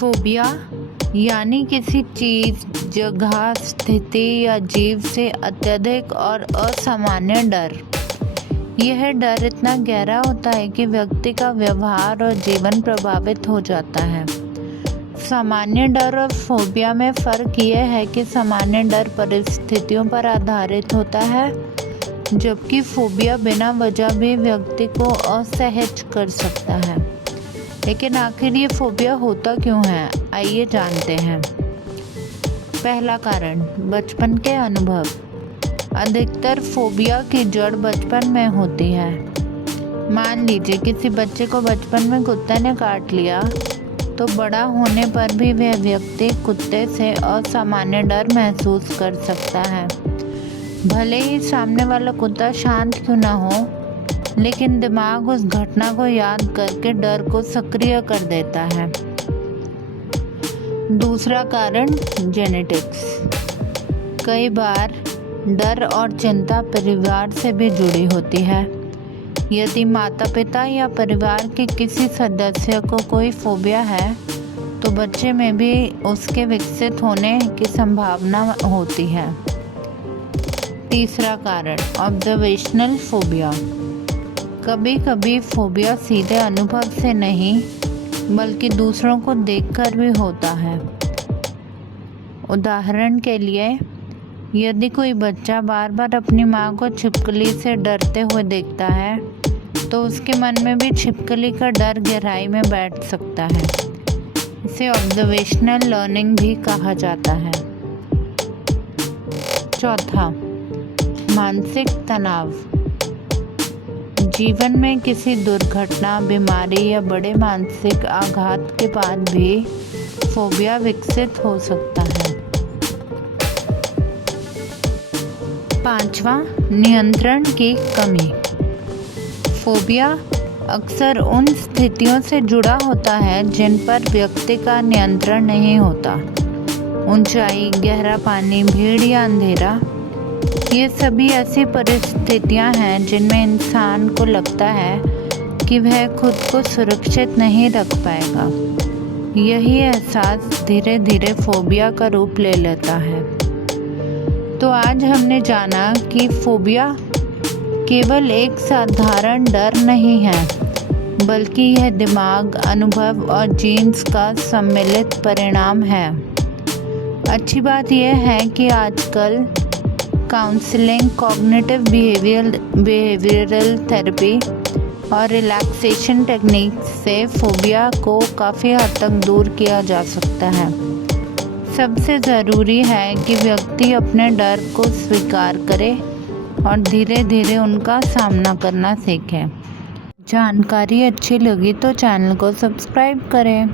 Phobia यानी किसी चीज़, जगह, स्थिति या जीव से अत्यधिक और असामान्य डर। यह डर इतना गहरा होता है कि व्यक्ति का व्यवहार और जीवन प्रभावित हो जाता है। सामान्य डर और फोबिया में फ़र्क यह है कि सामान्य डर परिस्थितियों पर आधारित होता है, जबकि फोबिया बिना वजह भी व्यक्ति को असहज कर सकता है। लेकिन आखिर ये फोबिया होता क्यों है, आइए जानते हैं। पहला कारण, बचपन के अनुभव। अधिकतर फोबिया की जड़ बचपन में होती है। मान लीजिए किसी बच्चे को बचपन में कुत्ते ने काट लिया, तो बड़ा होने पर भी वह व्यक्ति कुत्ते से असामान्य डर महसूस कर सकता है। भले ही सामने वाला कुत्ता शांत क्यों न हो, लेकिन दिमाग उस घटना को याद करके डर को सक्रिय कर देता है। दूसरा कारण, जेनेटिक्स। कई बार डर और चिंता परिवार से भी जुड़ी होती है। यदि माता पिता या परिवार के किसी सदस्य को कोई फोबिया है, तो बच्चे में भी उसके विकसित होने की संभावना होती है। तीसरा कारण, ऑब्जर्वेशनल फोबिया। कभी कभी फोबिया सीधे अनुभव से नहीं, बल्कि दूसरों को देखकर भी होता है। उदाहरण के लिए, यदि कोई बच्चा बार बार अपनी माँ को छिपकली से डरते हुए देखता है, तो उसके मन में भी छिपकली का डर गहराई में बैठ सकता है। इसे ऑब्जर्वेशनल लर्निंग भी कहा जाता है। चौथा, मानसिक तनाव। जीवन में किसी दुर्घटना, बीमारी या बड़े मानसिक आघात के बाद भी फोबिया विकसित हो सकता है। पांचवा, नियंत्रण की कमी। फोबिया अक्सर उन स्थितियों से जुड़ा होता है जिन पर व्यक्ति का नियंत्रण नहीं होता। ऊंचाई, गहरा पानी, भीड़ या अंधेरा, ये सभी ऐसी परिस्थितियां हैं जिनमें इंसान को लगता है कि वह खुद को सुरक्षित नहीं रख पाएगा। यही एहसास धीरे धीरे फोबिया का रूप ले लेता है। तो आज हमने जाना कि फोबिया केवल एक साधारण डर नहीं है, बल्कि यह दिमाग, अनुभव और जीन्स का सम्मिलित परिणाम है। अच्छी बात यह है कि आजकल काउंसलिंग, कॉग्निटिव बिहेवियरल थेरेपी और रिलैक्सेशन टेक्निक से फोबिया को काफ़ी हद तक दूर किया जा सकता है। सबसे ज़रूरी है कि व्यक्ति अपने डर को स्वीकार करे और धीरे धीरे उनका सामना करना सीखे। जानकारी अच्छी लगी तो चैनल को सब्सक्राइब करें।